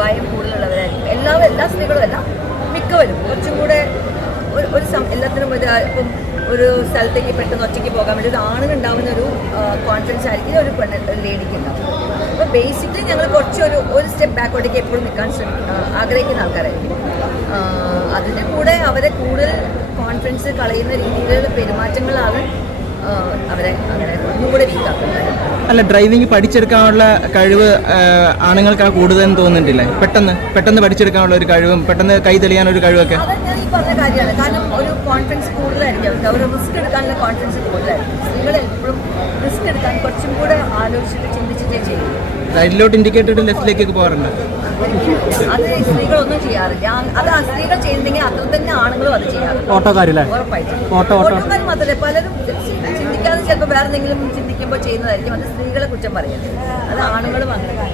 ഭയം കൂടുതലുള്ളവരായിരിക്കും. എല്ലാ സ്ത്രീകളും അല്ല, മിക്കവരും കുറച്ചും കൂടെ എല്ലാത്തിനും ഇപ്പം ഒരു സ്ഥലത്തേക്ക് പെട്ടെന്ന് ഒറ്റയ്ക്ക് പോകാൻ വേണ്ടി ഒരു ആണിനുണ്ടാവുന്ന ഒരു കോൺഫിഡൻസ് ആയിരിക്കും ഒരു ലേഡിക്ക് ഉണ്ടാവും. അപ്പോൾ ബേസിക്കലി ഞങ്ങൾ കുറച്ച് ഒരു സ്റ്റെപ്പ് ബാക്കോട്ടേക്ക് എപ്പോഴും നിൽക്കാൻ ആഗ്രഹിക്കുന്ന ആൾക്കാരായിരിക്കും. അതിൻ്റെ കൂടെ അവരെ കൂടുതൽ കോൺഫിഡൻസ് കളയുന്ന രീതിയിലുള്ള പെരുമാറ്റങ്ങളാണ് അവരെ അങ്ങനെ ഒന്നുകൂടെ വീക്കാക്കുന്നത്. അല്ല, ഡ്രൈവിംഗ് പഠിച്ചെടുക്കാനുള്ള കഴിവ് ആണുങ്ങൾക്ക് കൂടുതലെന്ന് തോന്നുന്നുണ്ടില്ലേ? പെട്ടെന്ന് പഠിച്ചെടുക്കാനുള്ള ഒരു കഴിവും പെട്ടെന്ന് കൈ തെളിയാനൊരു കഴിവൊക്കെ ഞാൻ ഈ പറഞ്ഞ കാര്യമാണ്. കാരണം ഒരു കോൺഫിഡൻസ് കൂടുതലായിരിക്കും അവർക്ക്, അവർ റിസ്ക് എടുക്കാനുള്ള കോൺഫിഡൻസ് കൂടുതലായിരിക്കും. സ്ത്രീകൾ എപ്പോഴും റിസ്ക് എടുക്കാൻ കുറച്ചും കൂടെ ആലോചിച്ചിട്ട് ചിന്തിച്ചിട്ടേ ചെയ്യും. റൈറ്റിലോട്ട് ഇൻഡിക്കേറ്റഡ് ലെഫ്റ്റിലേക്കൊക്കെ പോകാറുണ്ട്. അത് സ്ത്രീകളൊന്നും ചെയ്യാറില്ല. അത് ആ സ്ത്രീകൾ ചെയ്യുന്നെങ്കിൽ അത്ര തന്നെ ആണുങ്ങളും അത് ചെയ്യാറുണ്ട്. ഓട്ടോക്കാരില്ലേ? ഉറപ്പായിട്ടും ഓട്ടോക്കാർ മാത്രമല്ല, പലരും ചിന്തിക്കാതെ ചിലപ്പോൾ വേറെ എന്തെങ്കിലും ചിന്തിക്കുമ്പോൾ ചെയ്യുന്നതായിരിക്കും. അത് സ്ത്രീകളെ കുറ്റം പറയുന്നത്, അത് ആണുങ്ങളും അങ്ങനെ.